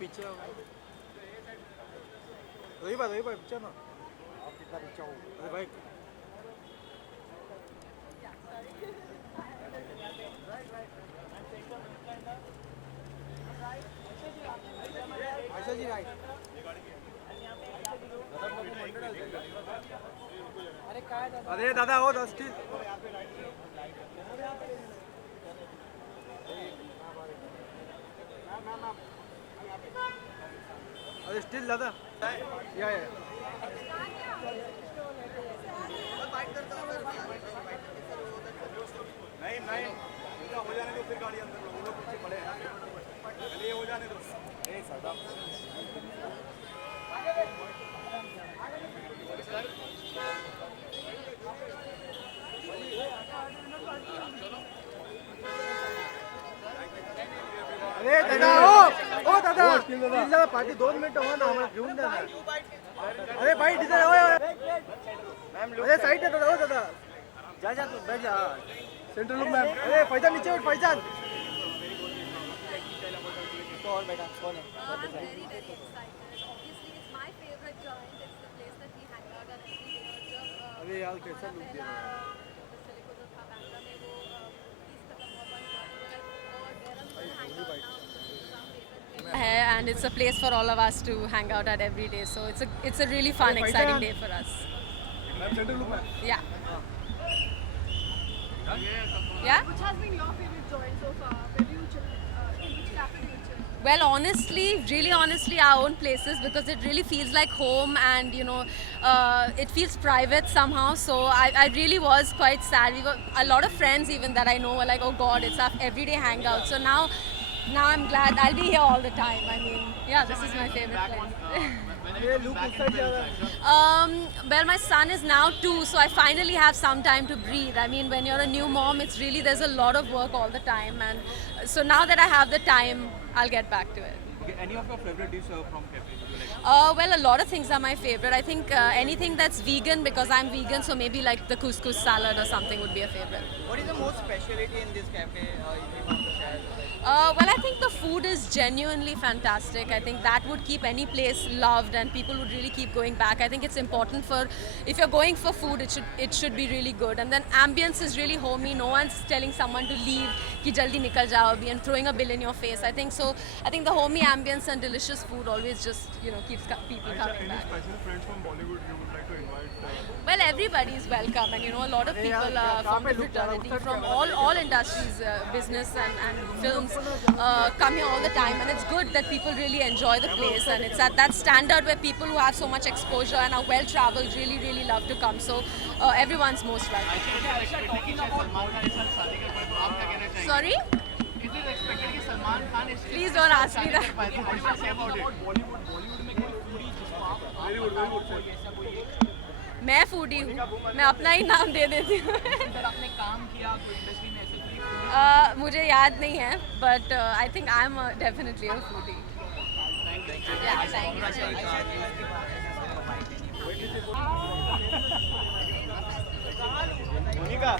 पीछे वही बात पीछे ना आप कितना पीछे हो अरे भाई जी राइट अरे दादा हो 10 स्टील अरे स्टील दादा या नहीं हो जाने दो फिर गाड़ी अंदर लोग पीछे पड़े हैं चलिए हो जाने दो सरदार अरे दादा ओ दादा दादा पार्टी 2 मिनिट हो ना हमें घेऊन द्या ना अरे भाई डिझाइन होय अरे साइड दादा हो दादा जा तू बैठ जा सेंटर लुक मैम अरे फैजान नीचे बैठ फैजान और बेटा कौन है अरे यार कैसा लुक दिया And it's a place for all of us to hang out at every day. So it's a really fun, exciting day for us. Yeah. Yeah. Which has been your favorite joint so far? Where do you chill? In which cafe do you chill? Well, honestly, really honestly, our own places because it really feels like home and it feels private somehow. So I really was quite sad. We were a lot of friends even that I know were like, oh God, it's our everyday hangout. So now I'm glad I'll be here all the time. I mean, yeah, this is my favorite place. Well, my son is now 2, so I finally have some time to breathe. I mean, when you're a new mom, there's a lot of work all the time, and so now that I have the time, I'll get back to it. Okay, any of your favorite dishes from cafe? Well, a lot of things are my favorite. I think anything that's vegan because I'm vegan, so maybe like the couscous salad or something would be a favorite. What is the most specialty in this cafe? If you want to share? Well, I think the food is genuinely fantastic. I think that would keep any place loved and people would really keep going back. I think it's important if you're going for food, it should be really good. And then ambience is really homey. No one's telling someone to leave, ki jaldi nikal jao abhi, and throwing a bill in your face. I think so. I think the homey ambience and delicious food always just, keeps people coming back. Any special friends from Bollywood you would like to invite? Well, everybody is welcome, and a lot of people from the fraternity, from all industries, business and films, come here all the time, and it's good that people really enjoy the place, and it's at that standard where people who have so much exposure and are well traveled really love to come. So everyone's most welcome. Sorry? Is it expected कि सलमान Khan is Please don't ask me that. what do you say about it? Bollywood में कोई foodie जिसको आप ऐसा कोई मैं फूडी हूँ, मैं अपना ही नाम दे देती हूँ. अगर आपने काम किया कोई इंडस्ट्री में ऐसे कोई मुझे याद नहीं है, but I think I'm definitely a foodie. Yeah, thank you. Monica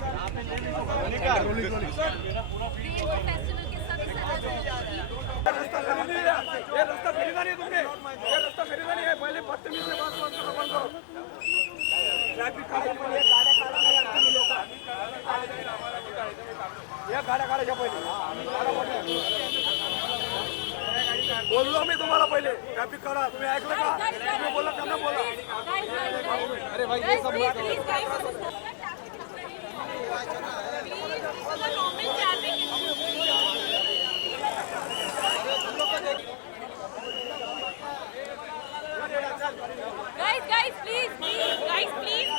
festival के सभी रास्ता खरीदा नहीं है तुमने ये रास्ता खरीदा नहीं है पहले बदतमीज से बात करो बंद करो ट्रैफिक काढा पहिले गाड्या काढा नाही यार तुम्ही लोक या गाड्या काढायच्या पहिले बोललो मी तुम्हाला पहिले ट्रॅफिक काढा तुम्ही ऐकलं का तुम्ही बोलला त्यांना बोला अरे भाई ये सब Guys, please, guys, please.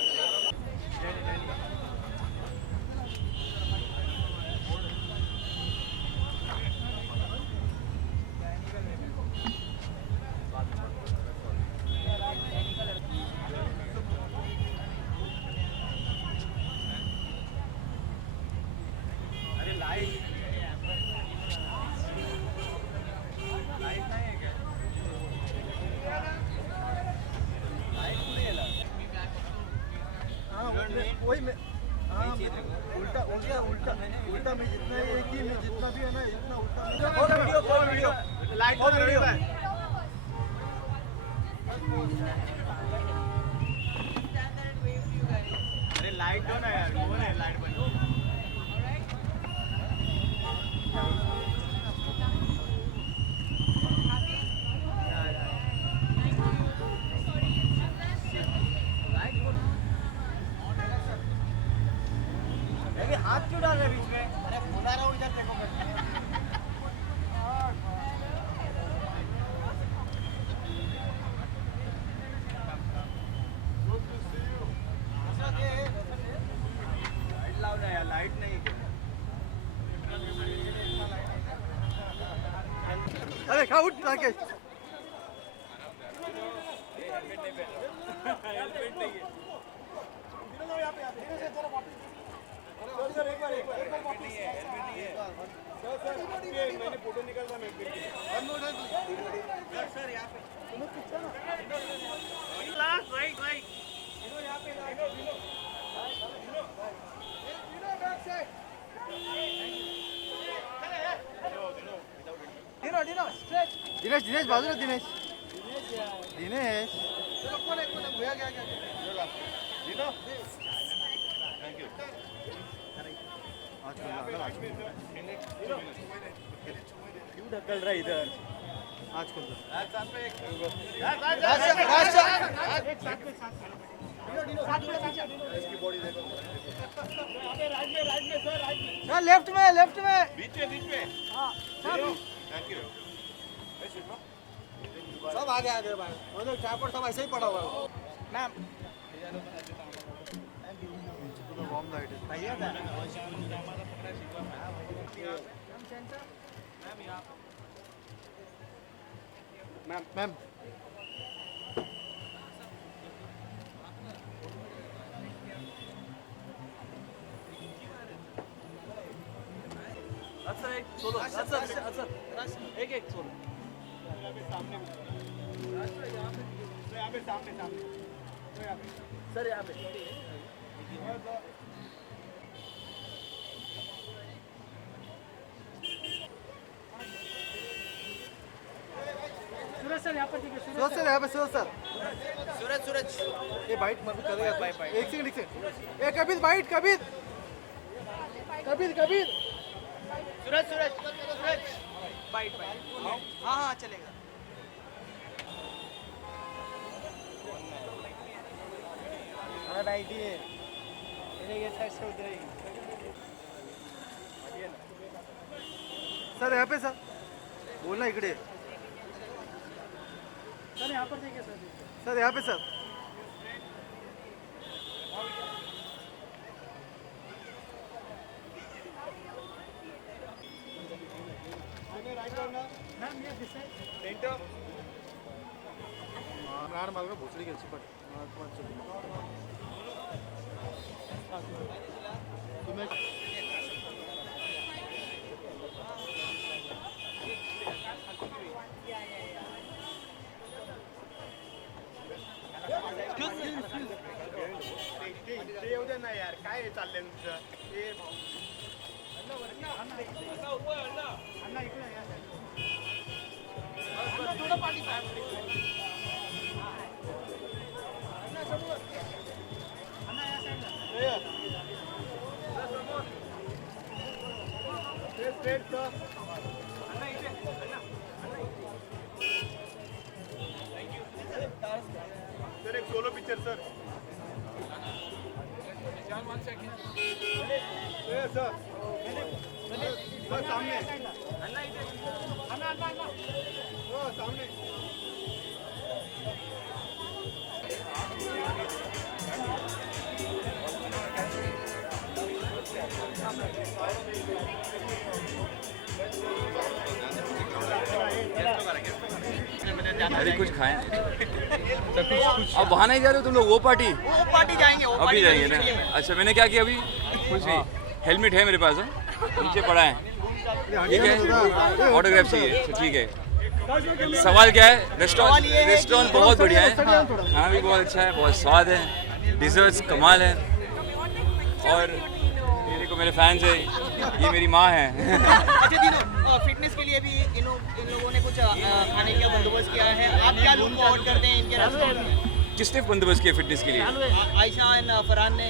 वही में उल्टा उल्टा उल्टा उल्टा में जितना एक ही में जितना भी है ना इतना उल्टा वीडियो लाइट वीडियो हाथ क्यों डाल रहे बीच में? अरे बुला रहा हूँ इधर देखो मैं। लाइट नहीं अरे खा उठ राकेश मैंने फोटो निकाला दिनेश दिनेश बाजूला दिनेश दिनेश भैया क्या क्या क्यों ढकल रहा इधर आज खोल लेफ्ट में बीच में थैंक यू सब आगे भाई मतलब ट्रैपॉड सब ऐसे ही पड़ा हुआ है मैम वार्म लाइट है मैम एक सोलो सामने सर यहाँ पे सूरज सर यहाँ पर सूरज ये बाइट मत करेगा एक सेकंड ए कबीर बाइट कबीर सूरज बाइट हाँ चलेगा अरे बाइट ये साइड से उतरेगी सर यहाँ पे सर बोलना इकडे सर यहाँ पर देखिए सर यहाँ पे सर मार्ग भोसडी घ्यायची पण येऊ दे ना यार काय चाललंय तुझं सर एक सोलो पिक्चर सर सर सामने सामने अरे कुछ खाएं अब वहाँ नहीं जा रहे हो तुम लोग वो पार्टी जाएंगे अभी जाएंगे ना अच्छा मैंने क्या किया अभी कुछ नहीं हेलमेट है मेरे पास नीचे पड़ा है ठीक है ऑटोग्राफ चाहिए तो ठीक है सवाल क्या है रेस्टोरेंट बहुत बढ़िया है खाना भी बहुत अच्छा है बहुत स्वाद है डिजर्ट्स कमाल है और मेरे को मेरे फैंस है ये मेरी माँ है फिटनेस के लिए भी इन लोगों ने कुछ खाने का बंदोबस्त किया है आप क्या लुक फॉरवर्ड करते हैं इनके रेस्टोरेंट में किसने बंदोबस्त किया फिटनेस के लिए? आयशा एंड फरहान ने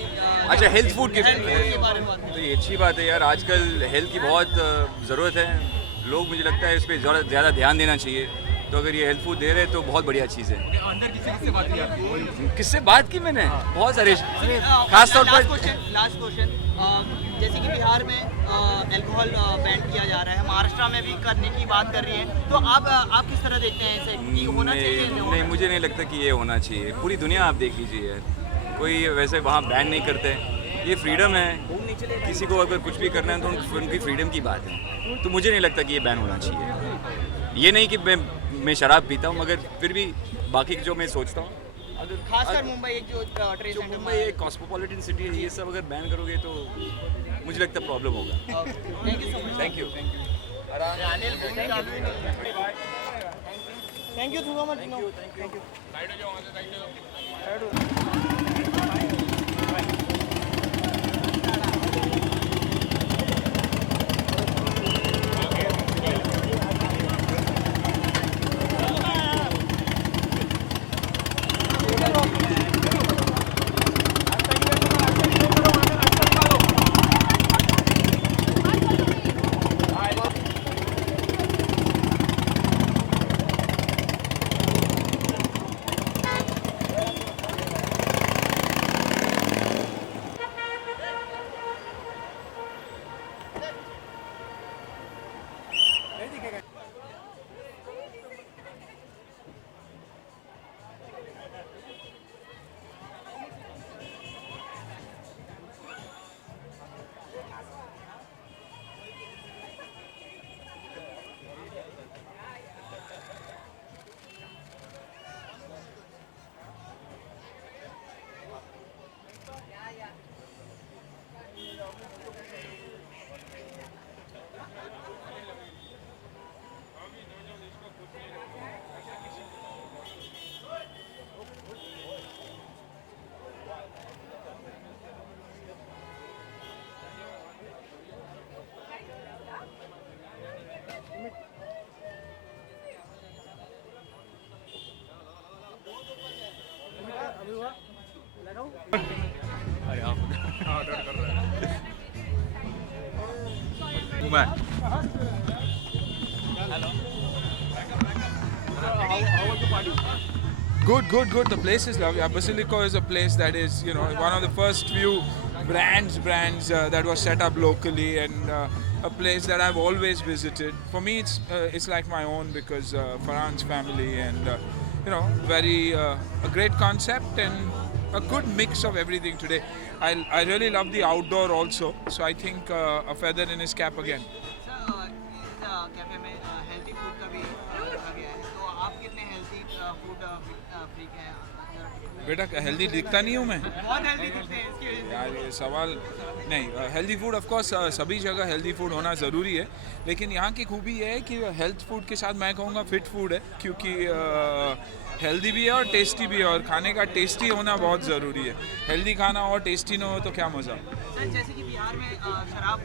अच्छा, हेल्थ फूड के हेल्थ फूड के बारे में बात की। तो ये अच्छी बात है यार, आजकल हेल्थ की बहुत ज़रूरत है। लोग, मुझे लगता है इस पर ज़्यादा ध्यान देना चाहिए। तो अगर ये हेल्थ फूड दे रहे हैं तो बहुत बढ़िया चीज़ है। अंदर किससे बात की आपकी? किससे बात की मैंने? बहुत सारे, खास तौर पर लास्ट क्वेश्चन, जैसे कि बिहार में अल्कोहल बैन किया जा रहा है, महाराष्ट्र में भी करने की बात कर रही है, तो आप किस तरह देखते हैं इसे कि होना चाहिए? नहीं, मुझे नहीं लगता कि ये होना चाहिए। पूरी दुनिया आप देख लीजिए यार, कोई वैसे वहाँ बैन नहीं करते। ये फ्रीडम है, किसी को अगर कुछ भी करना है तो उनकी फ्रीडम की बात है। तो मुझे नहीं लगता कि ये बैन होना चाहिए। ये नहीं कि मैं शराब पीता हूँ, मगर फिर भी बाकी जो मैं सोचता हूँ, अगर खासकर मुंबई एक जो ट्रेड जो सेंटर मुंबई एक कॉस्मोपॉलिटन सिटी है, ये सब अगर बैन करोगे तो मुझे लगता है प्रॉब्लम होगा। Thank you so much. Thank you. Thank you so much. Good. The place is lovely. Basilico is a place that is, one of the first few brands that was set up locally, and a place that I've always visited. For me, it's like my own because Farhan's family, and very a great concept and a good mix of everything today. I really love the outdoor also, so I think a feather in his cap again. Sir, इस कैफे में healthy food का भी रखा गया है, तो आप कितने हेल्दी फूड फ्रीक हैं? बेटा, हेल्दी दिखता नहीं हूँ मैं? बहुत हेल्दी दिखते हैं, इसकी वजह से। यार ये सवाल नहीं। हेल्दी फूड ऑफ कोर्स सभी जगह हेल्दी फूड होना ज़रूरी है, लेकिन यहाँ की खूबी ये है कि हेल्थ फूड के साथ मैं कहूँगा फिट फूड है, क्योंकि हेल्दी भी है और टेस्टी भी है, और खाने का टेस्टी होना बहुत ज़रूरी है। हेल्दी खाना और टेस्टी ना हो तो क्या मज़ा। सर, जैसे कि बिहार में शराब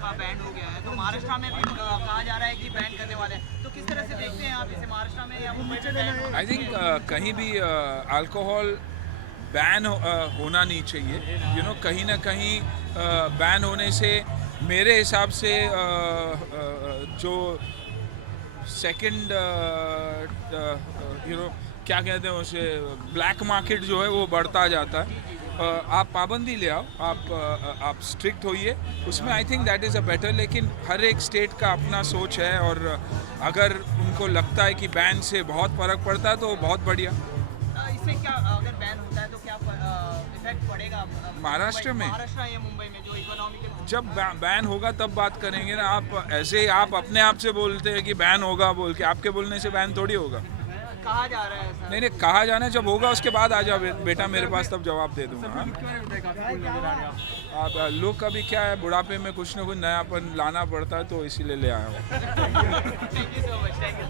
का बैन हो गया है, तो महाराष्ट्र में भी कहा जा रहा है कि बैन करने वाले हैं, तो किस तरह से देखते हैं आप इसे, महाराष्ट्र में या मुंबई में बैन? आई थिंक कहीं भी अल्कोहल बैन होना नहीं चाहिए। कहीं ना कहीं बैन होने से मेरे हिसाब से जो सेकंड क्या कहते हैं उसे, ब्लैक मार्केट जो है वो बढ़ता जाता है। आप पाबंदी ले आओ, आप स्ट्रिक्ट होइए उसमें, I think that is a better. लेकिन हर एक स्टेट का अपना सोच है, और अगर उनको लगता है कि बैन से बहुत फ़र्क पड़ता है तो बहुत बढ़िया। इससे क्या, अगर बैन होता है तो क्या इफेक्ट पड़ेगा महाराष्ट्र में? महाराष्ट्र या मुंबई में जो इकोनॉमिकल? जब बैन होगा तब बात करेंगे ना। आप ऐसे ही आप अपने आप से बोलते हैं कि बैन होगा बोल के, आपके बोलने से बैन थोड़ी होगा। कहा जा रहा है सर। नहीं, कहा जाना है, जब होगा उसके बाद आ जाओ बेटा मेरे पास, तब जवाब दे दूंगा। हाँ, अब लोग का भी क्या है, बुढ़ापे में कुछ ना कुछ नयापन लाना पड़ता है, तो इसीलिए ले आया हूँ। Thank you so much, thank you.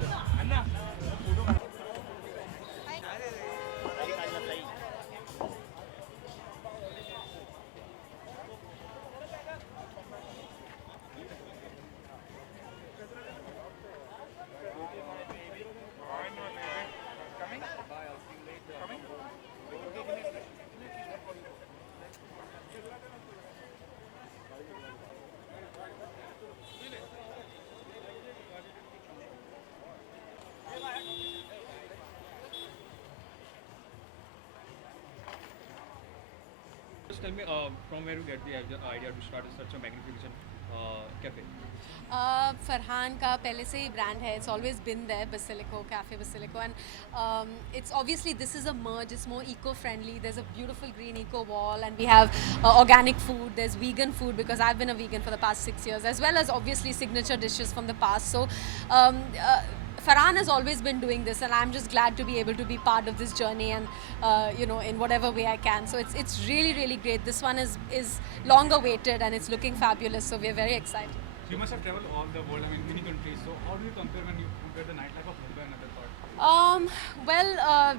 just tell me from where you get the idea to start such a magnificent cafe? Farhan का पहले से ही ब्रांड है. It's always been there, Basilico, Cafe Basilico, and it's obviously this is a merge. It's more eco-friendly. There's a beautiful green eco wall, and we have organic food. There's vegan food because I've been a vegan for the past 6 years, as well as obviously signature dishes from the past. So Farhan has always been doing this, and I'm just glad to be able to be part of this journey, and in whatever way I can. So it's really, really great. This one is long awaited, and it's looking fabulous. So we're very excited. You must have traveled all the world, I mean, many countries. So how do you compare when you compare the nightlife of Mumbai and other parts?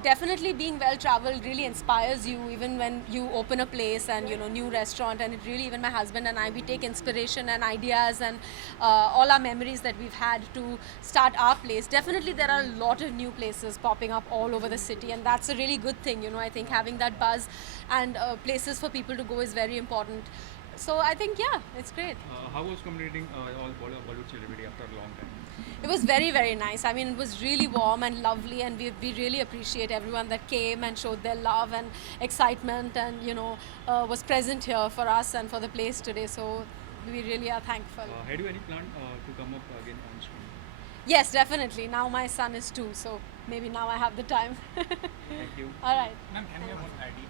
Definitely being well traveled really inspires you, even when you open a place and new restaurant, and it really, even my husband and I, we take inspiration and ideas and all our memories that we've had to start our place. Definitely there are a lot of new places popping up all over the city, and that's a really good thing. I think having that buzz and places for people to go is very important. So I think, yeah, it's great. How was communicating all Bollywood celebrity after a long time? It was very, very nice. I mean, it was really warm and lovely, and we really appreciate everyone that came and showed their love and excitement, and was present here for us and for the place today. So we really are thankful. Had you any plan to come up again on screen? Yes, definitely. Now my son is 2, so maybe now I have the time. Thank you. All right. Ma'am, can we have one idea?